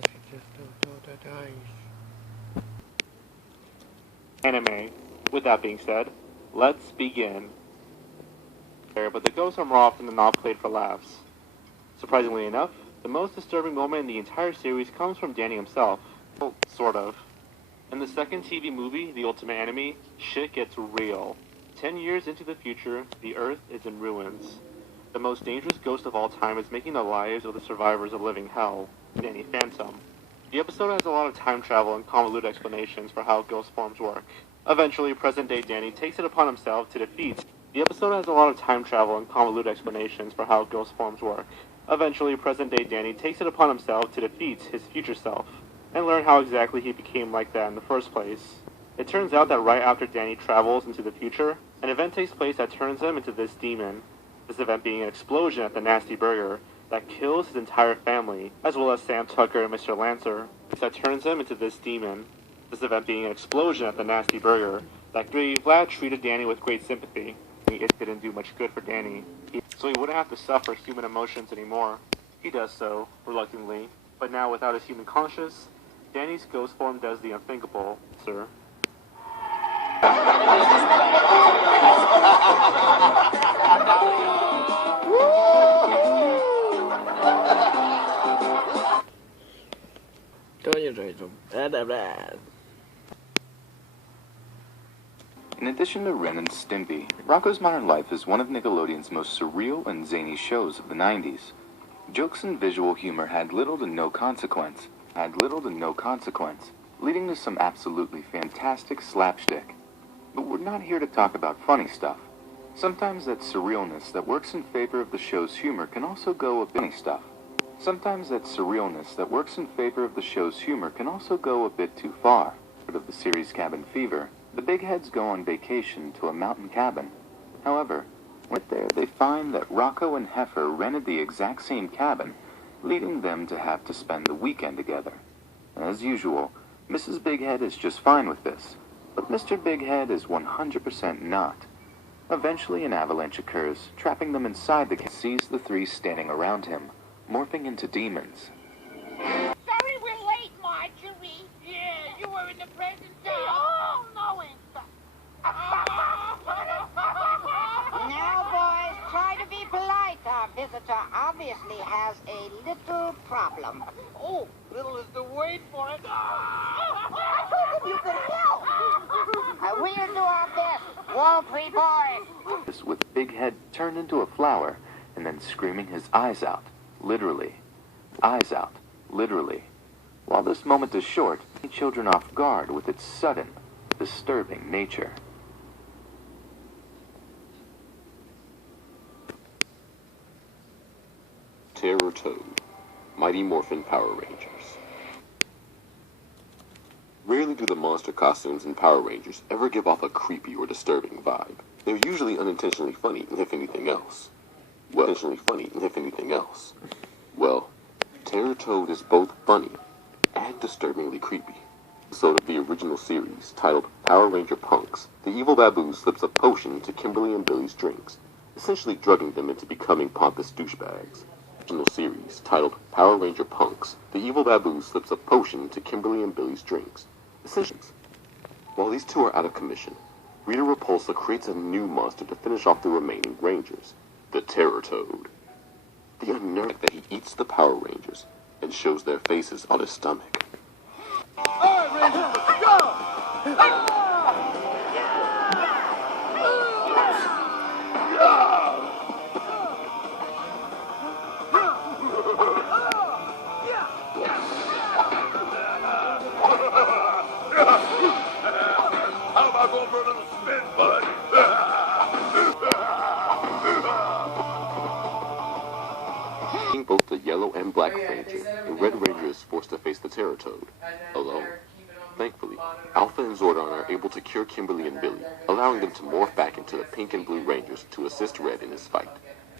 just don't roll the dice. Anime. With that being said, let's begin. But the ghosts are more often than not played for laughs. Surprisingly enough, the most disturbing moment in the entire series comes from Danny himself. Well, sort of. In the second TV movie, The Ultimate Enemy, shit gets real. 10 years into the future, the Earth is in ruins. The most dangerous ghost of all time is making the lives of the survivors a living hell, Danny Phantom. The episode has a lot of time travel and convoluted explanations for how ghost forms work. Eventually, present-day Danny takes it upon himself to defeat. The episode has a lot of time travel and convoluted explanations for how ghost forms work. Eventually, present-day Danny takes it upon himself to defeat his future self, and learn how exactly he became like that in the first place. It turns out that right after Danny travels into the future, an event takes place that turns him into this demon. This event being an explosion at the Nasty Burger that kills his entire family, as well as Sam Tucker and Mr. Lancer. That turns him into this demon. This event being an explosion at the Nasty Burger that Vlad treated Danny with great sympathy. It didn't do much good for Danny, so he wouldn't have to suffer human emotions anymore. He does so, reluctantly, but now without his human conscience, Danny's ghost form does the unthinkable, sir. In addition to Ren and Stimpy, Rocko's Modern Life is one of Nickelodeon's most surreal and zany shows of the 90s. Jokes and visual humor had little to no consequence, leading to some absolutely fantastic slapstick. But we're not here to talk about funny stuff. Sometimes that surrealness that works in favor of the show's humor can also go a bit too far. Of the series Cabin Fever, the Big Heads go on vacation to a mountain cabin. However, when there they find that Rocko and Heifer rented the exact same cabin, leading them to have to spend the weekend together. As usual, Mrs. Big Head is just fine with this, but Mr. Big Head is 100% not. Eventually an avalanche occurs, trapping them inside the cabin. Sees the three standing around him, morphing into demons. Sorry we're late, Marjorie. Yeah, you were in the presence of all-knowing. Now, boys, try to be polite. Our visitor obviously has a little problem. Oh, little is the word for it. I told him you could help. We'll do our best, won't we, boys? With Big Head turned into a flower, and then screaming his eyes out, literally. Eyes out, literally. While this moment is short, children off guard with its sudden, disturbing nature. Terror Toad, Mighty Morphin Power Rangers. Rarely do the monster costumes in Power Rangers ever give off a creepy or disturbing vibe. They're usually unintentionally funny, if anything else. Well, Terror Toad is both funny and disturbingly creepy. Episode of the original series, titled Power Ranger Punks, the evil Baboo slips a potion into Kimberly and Billy's drinks, essentially drugging them into becoming pompous douchebags. Original series, titled Power Ranger Punks, the evil Baboo slips a potion into Kimberly and Billy's drinks, essentially. While these two are out of commission, Rita Repulsa creates a new monster to finish off the remaining Rangers, the Terror Toad. The unnerving that he eats the Power Rangers and shows their faces on his stomach. All right, Rangers, let's go! How about going for a little spin, bud? Both the Yellow and Black Ranger, the Red Ranger is forced to face the Terror Toad alone. Thankfully, Alpha and Zordon are able to cure Kimberly and Billy, allowing them to morph back into the Pink and Blue Rangers to assist Red in his fight.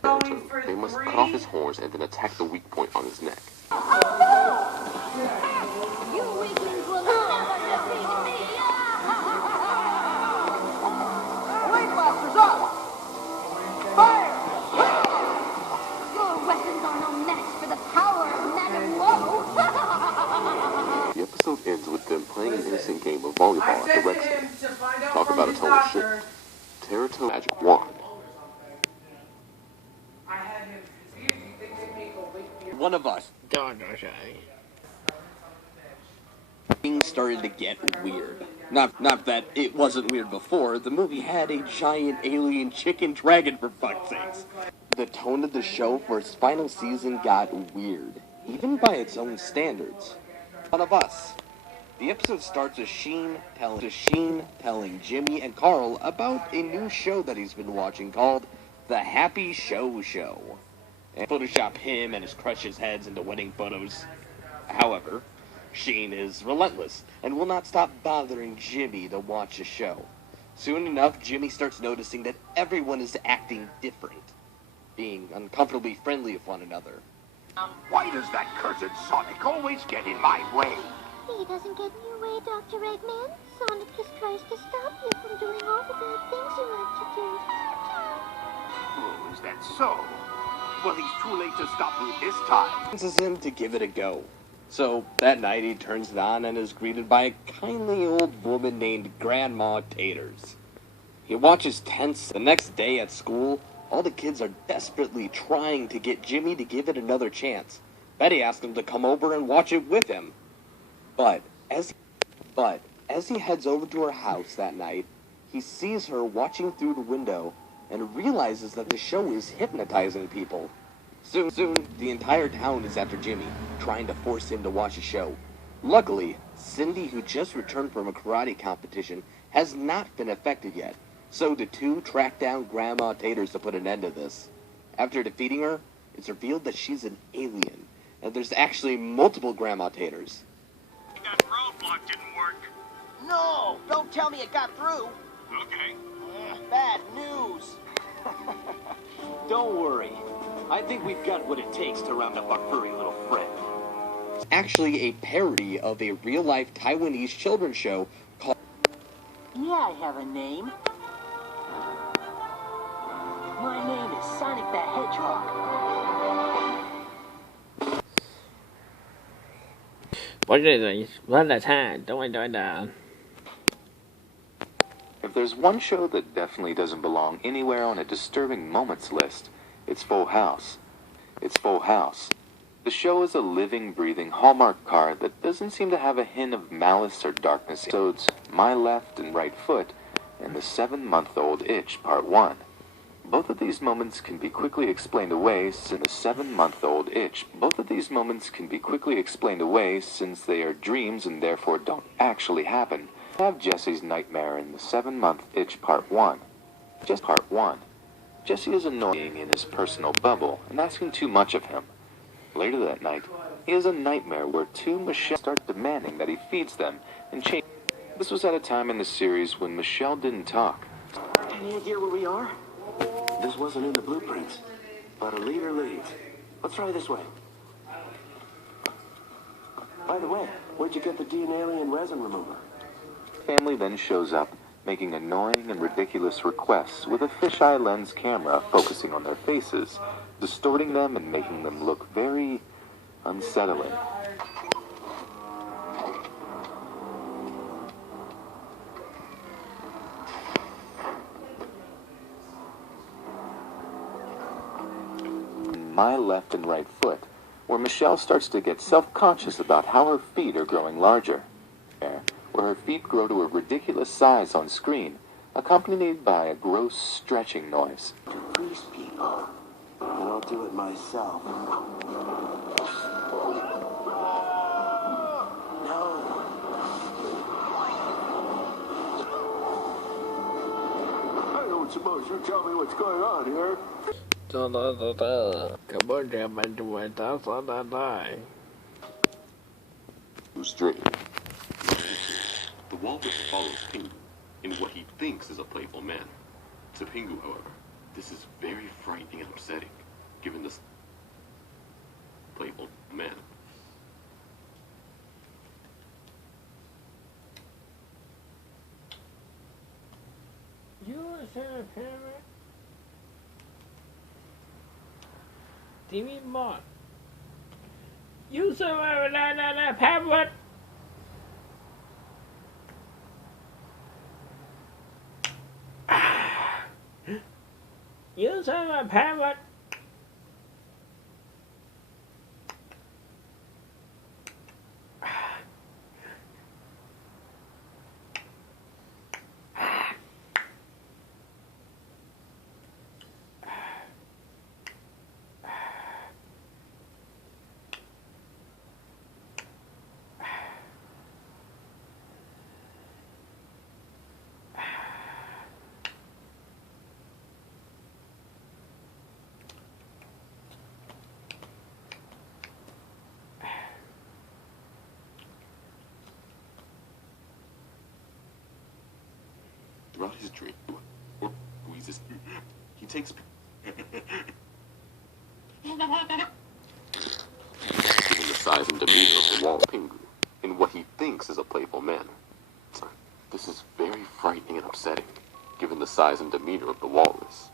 Terror Toad, they must cut off his horns and then attack the weak point on his neck. You weaklings will never defeat me! Blade blasters up! Fire! Your weapons are no match for the power of Madame Woe! them playing an innocent game of volleyball at the rec center. Talk about a total shift. Terato's magic wand. One of us. Don't say. Things started to get weird. Not that it wasn't weird before. The movie had a giant alien chicken dragon, for fuck's sakes. The tone of the show for its final season got weird, even by its own standards. One of us. The episode starts with Sheen telling Jimmy and Carl about a new show that he's been watching called The Happy Show Show. And Photoshop him and his crush's heads into wedding photos. However, Sheen is relentless and will not stop bothering Jimmy to watch the show. Soon enough, Jimmy starts noticing that everyone is acting different, being uncomfortably friendly with one another. Why does that cursed Sonic always get in my way? He doesn't get in your way, Dr. Eggman. Sonic just tries to stop you from doing all the bad things you like to do. Oh, is that so? Well, he's too late to stop me this time. Convinces him to give it a go. So, that night he turns it on and is greeted by a kindly old woman named Grandma Taters. He watches tense. The next day at school, all the kids are desperately trying to get Jimmy to give it another chance. Betty asks him to come over and watch it with him. But as he heads over to her house that night, he sees her watching through the window and realizes that the show is hypnotizing people. Soon, the entire town is after Jimmy, trying to force him to watch the show. Luckily, Cindy, who just returned from a karate competition, has not been affected yet, so the two track down Grandma Taters to put an end to this. After defeating her, it's revealed that she's an alien, and there's actually multiple Grandma Taters. That roadblock didn't work. No, don't tell me it got through. Okay. Bad news. Don't worry. I think we've got what it takes to round up our furry little friend. It's actually a parody of a real-life Taiwanese children's show called... Yeah, I have a name. My name is Sonic the Hedgehog. If there's one show that definitely doesn't belong anywhere on a disturbing moments list, it's Full House. It's Full House. The show is a living, breathing Hallmark card that doesn't seem to have a hint of malice or darkness. Episodes My Left and Right Foot and The 7-Month-Old Itch Part 1. Both of these moments can be quickly explained away since they are dreams and therefore don't actually happen. Have Jesse's nightmare in The 7-Month Itch Part 1. Just Part 1. Jesse is annoying in his personal bubble and asking too much of him. Later that night, he has a nightmare where two Michelle start demanding that he feeds them and change. This was at a time in the series when Michelle didn't talk. Any idea where we are? This wasn't in the blueprints, but a leader leads. Let's try this way. By the way, where'd you get the alien resin remover? Family then shows up, making annoying and ridiculous requests with a fisheye lens camera focusing on their faces, distorting them and making them look very unsettling. My Left and Right Foot, where Michelle starts to get self-conscious about how her feet are growing larger. Where her feet grow to a ridiculous size on screen, accompanied by a gross stretching noise. To please people, and I'll do it myself. I don't suppose you tell me what's going on here. Who's dream? The walrus follows Pingu in what he thinks is a playful manner. To Pingu, however, this is very frightening and upsetting, given this playful manner. You are a parent? Timmy Mott. You survive a parrot? You son of a parrot! Throughout his dream, or wheezes, he takes given the size and demeanor of the Walrus Pingu in what he thinks is a playful manner. This is very frightening and upsetting, given the size and demeanor of the walrus.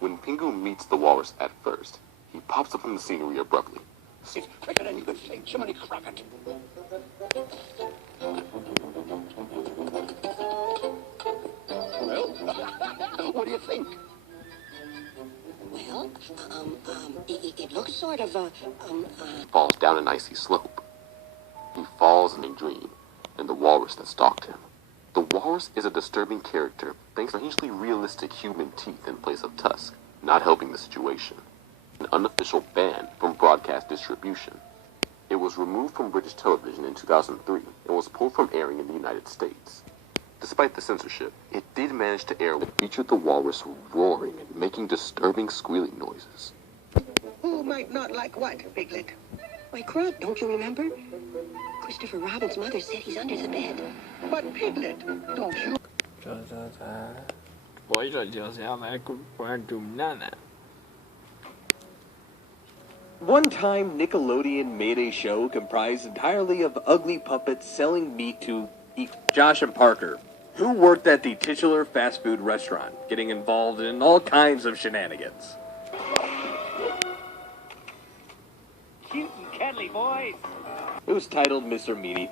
When Pingu meets the walrus at first, he pops up from the scenery abruptly. It's quicker than you could think. Somebody grab it. Well, what do you think? Well, it looks sort of, Falls down an icy slope. He falls in a dream, and the walrus that stalked him. The walrus is a disturbing character thanks to strangely realistic human teeth in place of tusks, not helping the situation. An unofficial ban from broadcast distribution. It was removed from British television in 2003 and was pulled from airing in the United States. Despite the censorship, it did manage to air what featured the walrus roaring and making disturbing squealing noises. who might not like what, Piglet? Why, Crud, don't you remember? Christopher Robin's mother said he's under the bed. But Piglet, don't you? 我这就是要来关注娜娜。 One time, Nickelodeon made a show comprised entirely of ugly puppets selling meat to eat. Josh and Parker, who worked at the titular fast food restaurant, getting involved in all kinds of shenanigans. Cute and cuddly boys. It was titled Mr. Meaty,